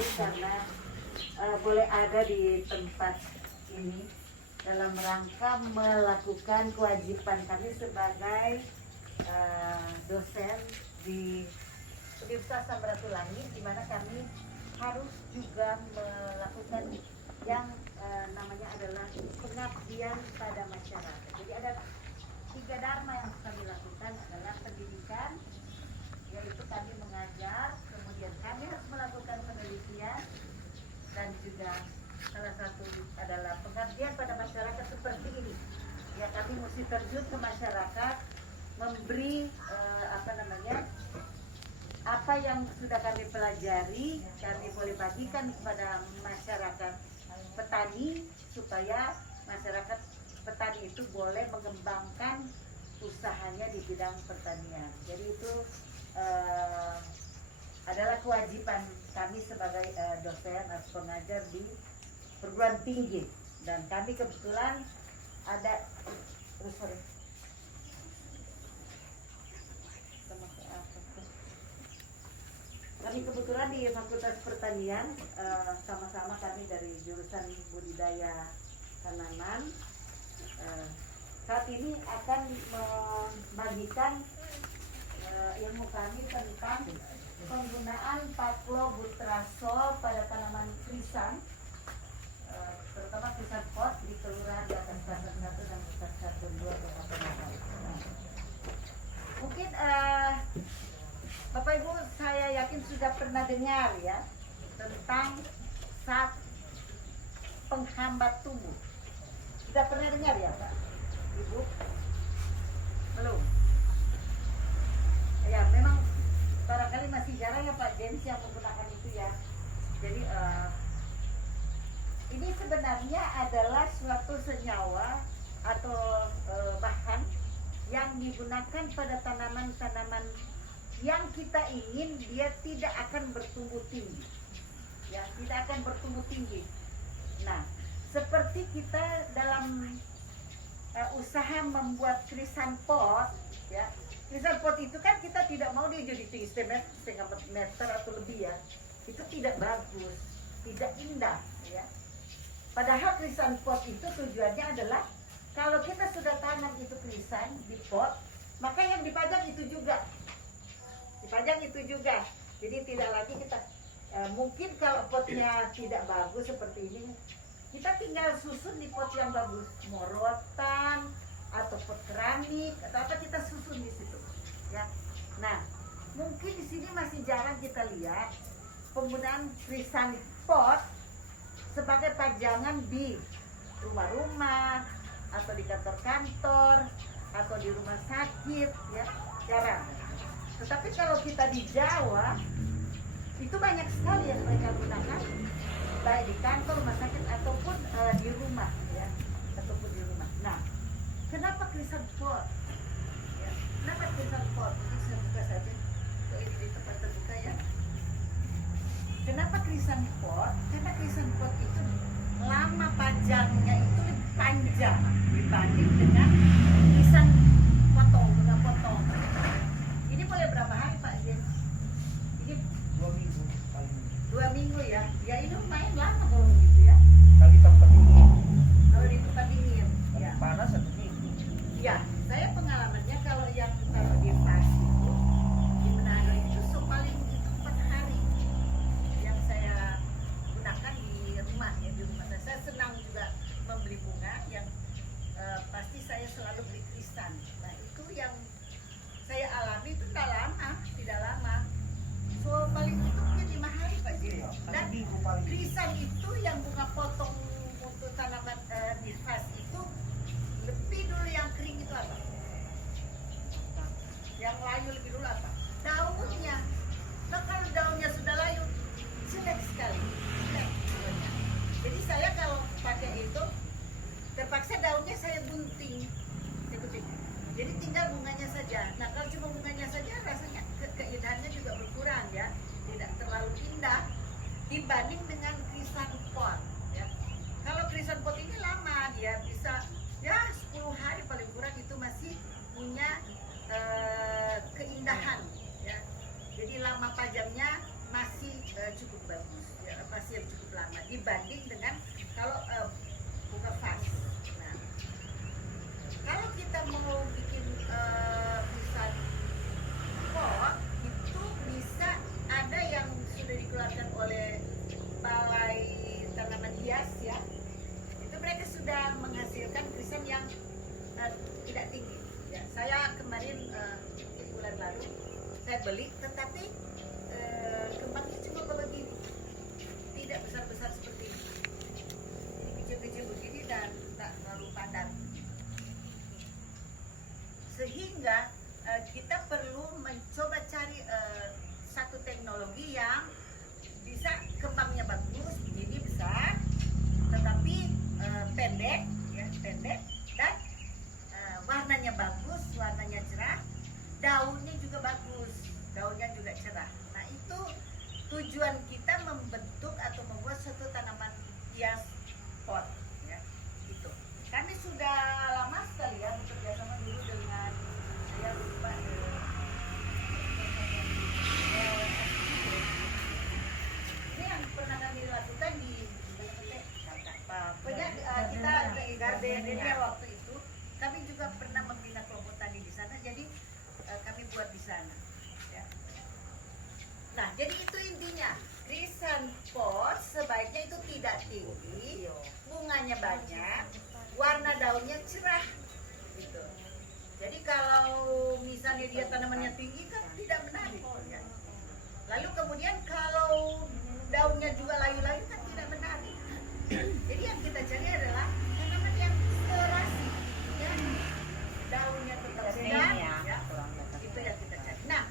sekali karena boleh ada di tempat ini dalam rangka melakukan kewajiban kami sebagai dosen di Universitas Samratulangi, di mana kami harus juga melakukan yang namanya adalah pengabdian pada masyarakat. Jadi ada 3 dharma yang kami lakukan adalah pendidikan, yaitu kami mengajar, kemudian kami harus melakukan penelitian, dan juga salah satu adalah pengabdian pada masyarakat seperti ini. Ya, kami mesti terjun ke masyarakat, memberi apa yang sudah kami pelajari, kami boleh bagikan kepada masyarakat petani supaya masyarakat petani itu boleh mengembangkan usahanya di bidang pertanian. Jadi itu adalah kewajiban kami sebagai dosen atau pengajar di perguruan tinggi, dan kami kebetulan ada kami kebetulan di Fakultas Pertanian, sama-sama kami dari jurusan budidaya tanaman. Saat ini akan membagikan ilmu kami tentang penggunaan paklobutrasol pada tanaman krisan, terutama krisan pot di kelurahan di atas Klaster 1 dan Klaster 1 2 Kabupaten Bogor. Mungkin Bapak Ibu, saya yakin sudah pernah dengar ya tentang zat penghambat tumbuh. Sudah pernah dengar ya Pak Ibu? Belum? Ya, memang barangkali masih jarang ya Pak James yang menggunakan itu ya. Jadi ini sebenarnya adalah suatu senyawa atau bahan yang digunakan pada tanaman-tanaman yang kita ingin dia tidak akan bertumbuh tinggi, ya, tidak akan bertumbuh tinggi. Nah, seperti kita dalam usaha membuat krisan pot, ya, krisan pot itu kan kita tidak mau dia jadi tinggi setengah meter atau lebih ya, itu tidak bagus, tidak indah, ya. Padahal krisan pot itu tujuannya adalah kalau kita sudah tanam itu krisan di pot, maka yang dipajang itu juga. Dipajang itu juga, jadi tidak lagi kita mungkin kalau potnya tidak bagus seperti ini, kita tinggal susun di pot yang bagus, mau rotan atau pot keramik atau apa, kita susun di situ, ya. Nah, mungkin di sini masih jarang kita lihat penggunaan krisan pot sebagai pajangan di rumah-rumah atau di kantor-kantor atau di rumah sakit, ya, jarang. Tetapi kalau kita di Jawa, itu banyak sekali yang mereka gunakan, baik di kantor, rumah sakit, ataupun di rumah, ya, ataupun di rumah. Nah, kenapa krisan pot? Ya, kenapa krisan pot? Ini saya buka saja, ini di tempat terbuka ya. Kenapa krisan pot? Karena krisan pot itu lama pajangnya itu lebih panjang dibanding dengan krisan potong, bunga potong. Ini boleh berapa hari Pak Jen? Ini 2 minggu paling. 2 minggu ya? Ya ini lumayan lama kalau begitu ya. Kalau di tempat dingin. Kalau di tempat dingin, ya. Panas 1 minggu. Ya, saya pengalamannya kalau yang taruh di vas itu di Manado itu paling itu 4 hari yang saya gunakan di rumah ya, di rumah saya. Saya senang juga membeli bunga yang pasti saya selalu beli krisan. Nah itu yang saya alami itu tidak lama. So paling itu mungkin 5 hari Pak Jiri. Dan krisan itu yang bunga potong untuk tanaman di vas itu lebih dulu yang kering itu apa? Yang layu lebih dulu apa? Daunnya. Nah kalau daunnya sudah layu, jelek sekali. Jelek daunnya. Jadi saya kalau pakai itu terpaksa daunnya saya gunting. Jadi tinggal bunganya saja. Nah kalau cuma bunganya saja rasanya keindahannya juga berkurang ya, tidak terlalu indah dibanding dengan krisan pot. Ya. Kalau krisan pot ini lama, dia bisa ya 10 hari paling kurang itu masih punya keindahan. Ya. Jadi lama pajangnya masih cukup bagus. Ya. dibanding dengan kalau bunga vas. Nah, kalau kita mau bikin misalnya pot itu bisa ada yang sudah dikeluarkan oleh Balai Tanaman Hias ya. Itu mereka sudah menghasilkan krisan yang tidak tinggi. Ya, saya kemarin mungkin bulan lalu saya beli, tetapi kembangnya cuma begini, tidak besar-besar seperti ini. Jadi kecil-kecil begini dan tak terlalu padat. Sehingga kita perlu mencoba cari satu teknologi yang bisa kembangnya bagus, biji besar, tetapi pendek, ya, pendek dan warnanya bagus, warnanya cerah, daunnya juga bagus, daunnya juga cerah. Nah itu tujuan kita membentuk atau membuat suatu tanaman hias pot, ya, gitu. Kami sudah lama sekali ya bekerja sama dulu dengan saya lupa ini yang pernah kami lakukan di kita di Gardenia waktu itu kami juga pernah membina kelompok tani di sana, jadi kami buat di sana ya. Nah jadi itu intinya, chrysanthemum sebaiknya itu tidak tinggi, bunganya banyak, warna daunnya cerah gitu. Jadi kalau misalnya dia tanamannya tinggi kan tidak menarik ya. Lalu kemudian kalau daunnya juga layu-layu kan tidak menarik. Jadi yang kita cari adalah tanaman yang serasi, ya. Daunnya tetap segar, ya. Itu yang kita cari. Nah,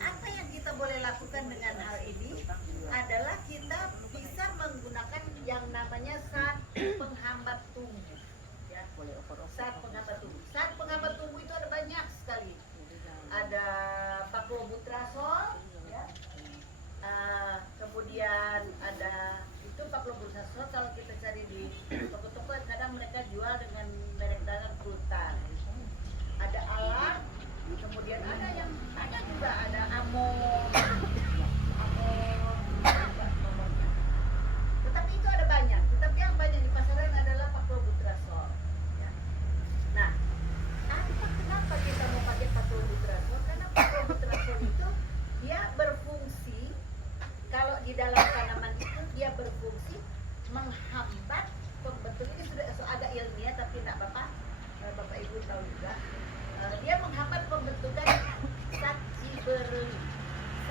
apa yang kita boleh lakukan dengan hal ini adalah kita bisa menggunakan yang namanya saat penghambat tumbuh. Ya, saat penghambat tumbuh. Saat penghambat tumbuh itu ada banyak sekali. Ada Paclobutasol, ya. Kemudian ada itu Paclobutasol kalau kita cari di toko-toko kadang mereka jual dengan merek dalam Plutar. Ada alar, kemudian ada juga ada amon, tetapi itu ada banyak. Tetapi yang banyak di pasaran adalah Paclobutasol. Ya. Nah, kenapa kita mau pakai Paclobutasol? Karena Paclobutasol itu dia berfungsi, kalau di dalam tanaman itu dia berfungsi menghambat pembentuk, ini sudah agak ilmiah tapi tidak apa-apa, Bapak Ibu tahu juga. Dia menghambat pembentukan zat giberellin.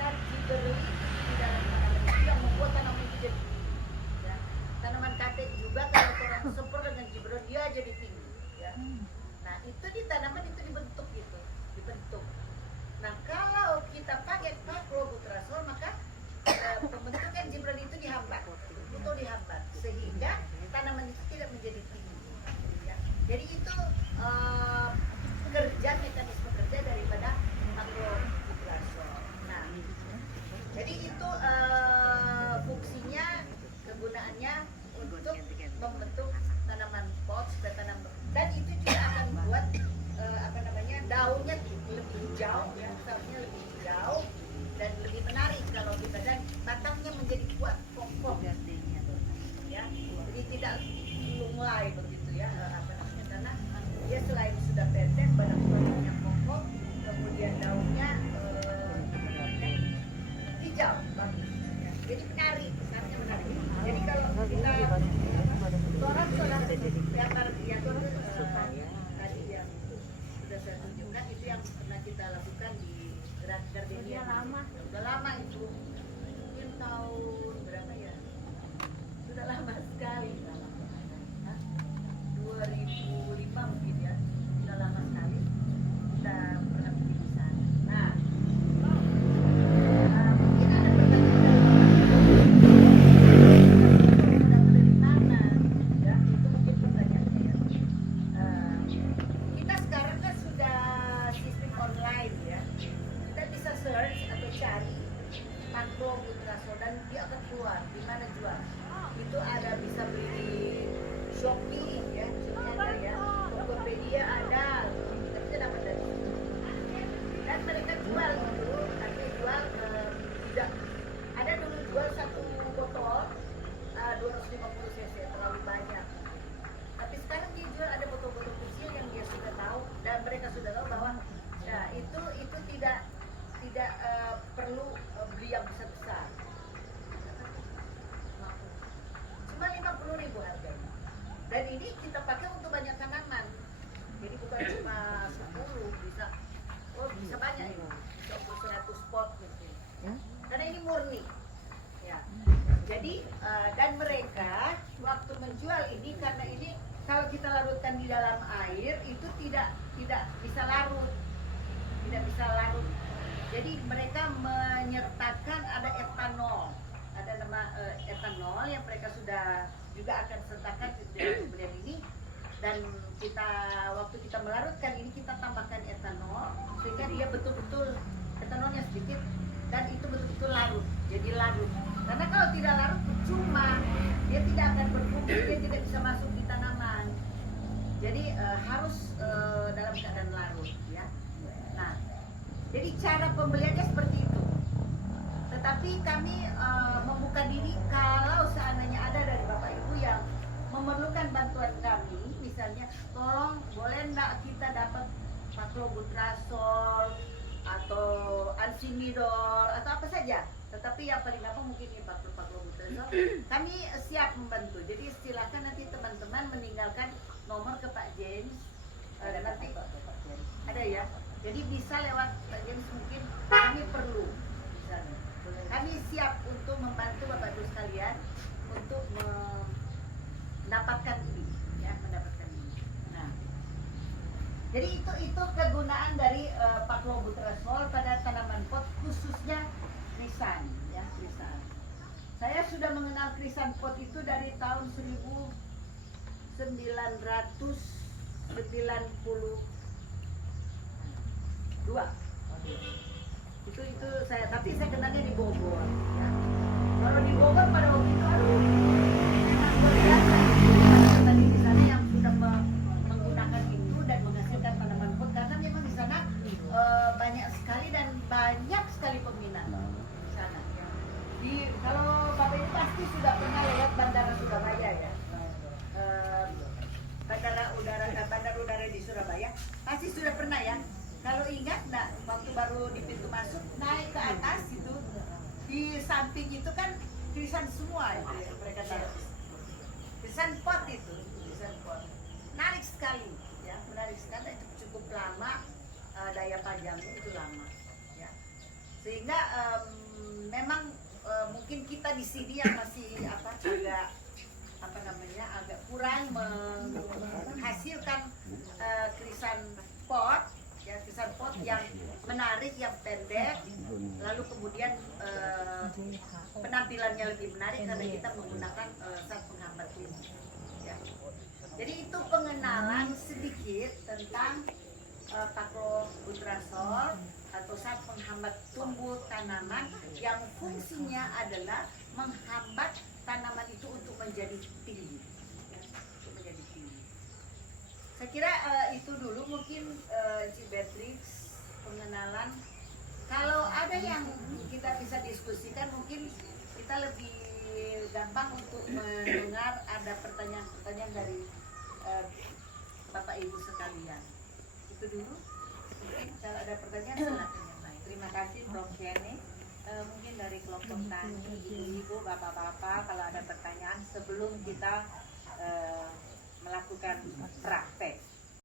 Zat giberellin di dalam tanaman itu yang membuat tanaman itu jadi tinggi. Ya. Tanaman kate juga kalau orang sepur dengan giberellin dia jadi tinggi. Ya. Nah itu di tanaman itu dibentuk gitu, dibentuk. Nah kalau kita pakai Paclobutasol maka pembentukan giberellin itu dihambat, sehingga tanaman itu tidak menjadi tinggi. Ya. Jadi itu mekanisme kerja daripada Paclobutasol. Nah, jadi itu fungsinya, kegunaannya untuk membentuk tanaman pot supaya dan itu juga akan membuat daunnya lebih hijau, ya, daunnya lebih hijau dan lebih menarik kalau kita, dan batangnya menjadi kuat, kokoh ya, jadi tidak lunglai begitu ya, karena dia selain sudah pendek, batangnya kokoh, kemudian daunnya hijau bagus, ya. Jadi menarik. Jadi kalau kita orang tadi yang sudah saya tunjukkan itu yang pernah kita lakukan di Gardenia. Udah lama itu, mungkin tahun berapa ya? Sudah lama sekali. 2005 mungkin ya. Sudah lama sekali. Kita pernah pergi di sana. Nah, mungkin ada dari mana? Ya, itu mungkin pertanyaannya ya. Kita sekarang kan sudah sistem online ya. Kita bisa search atau cari Paclobutasol dan dia akan keluar di mana jual. Itu ada, bisa beli di Shopee ya, Shopee ada ya, Tokopedia ada, kita dapat dari situ. Dan mereka jual itu, tapi jual tidak ada dulu jual satu botol 250 ini kita pakai untuk banyak tanaman. Jadi bukan cuma 10, bisa banyak ini. Bisa untuk 100 pot gitu. Karena ini murni. Ya. Jadi dan mereka waktu menjual ini, karena ini kalau kita larutkan di dalam air itu tidak bisa larut. Tidak bisa larut. Jadi mereka menyertakan ada etanol. Ada nama etanol yang mereka sudah juga akan sertakan di dalam pembelian ini. Dan waktu kita melarutkan ini kita tambahkan etanol sehingga dia betul-betul etanolnya sedikit dan itu betul-betul larut. Jadi larut. Karena kalau tidak larut percuma, dia tidak akan berfungsi, dia tidak bisa masuk di tanaman. Jadi harus dalam keadaan larut, ya. Nah, jadi cara pembeliannya seperti itu. Tetapi kami membuka diri kalau seandainya ada dari Bapak Ibu yang memerlukan bantuan kami, misalnya tolong boleh enggak kita dapat paclobutrazol atau ansimidol atau apa saja. Tetapi yang paling gampang mungkin ini paclobutrazol. Kami siap membantu. Jadi silakan nanti teman-teman meninggalkan nomor ke Pak James. Nanti ada ya. Jadi bisa lewat Pak James, mungkin kami perlu. Misalnya. Kami siap untuk membantu Bapak Ibu sekalian untuk mendapatkan ini, ya, mendapatkan ini. Nah, jadi itu kegunaan dari paclobutrazol pada tanaman pot, khususnya krisan, ya, krisan. Saya sudah mengenal krisan pot itu dari tahun 1992. Itu saya, tapi saya kenalnya di Bogor, ya. Kalau di Bogor pada waktu itu memang berbiasa petani di sana yang sudah menggunakan itu dan menghasilkan tanaman pot, karena memang di sana banyak sekali dan banyak sekali peminat di sana. Kalau Bapak Ibu pasti sudah pernah lewat Bandara Surabaya, ya. Bandar udara di Surabaya pasti sudah pernah, ya. Kalau ingat enggak, waktu baru di pintu masuk naik ke atas itu, di samping itu kan tulisan semua itu yang mereka taruh. Tulisan pot itu, tulisan pot. Menarik sekali, ya, menarik sekali, itu cukup lama, daya pajangnya itu lama, ya. Sehingga memang mungkin kita di sini yang masih agak kurang menghasilkan krisan pot. Ya, krisan pot yang menarik, yang pendek, lalu kemudian penampilannya lebih menarik karena kita menggunakan zat penghambat tumbuh. Ya. Jadi itu pengenalan sedikit tentang paclobutrazol atau zat penghambat tumbuh tanaman yang fungsinya adalah menghambat tanaman itu untuk menjadi tinggi. Saya kira itu dulu mungkin Ci Beatrix pengenalan. Kalau ada yang kita bisa diskusikan, mungkin kita lebih gampang untuk mendengar ada pertanyaan-pertanyaan dari Bapak Ibu sekalian. Itu dulu. Mungkin kalau ada pertanyaan silakan yang lain. Terima kasih Prof. Jenny. Mungkin dari kelompok tani, ibu-ibu, bapak-bapak, kalau ada pertanyaan sebelum kita melakukan praktek.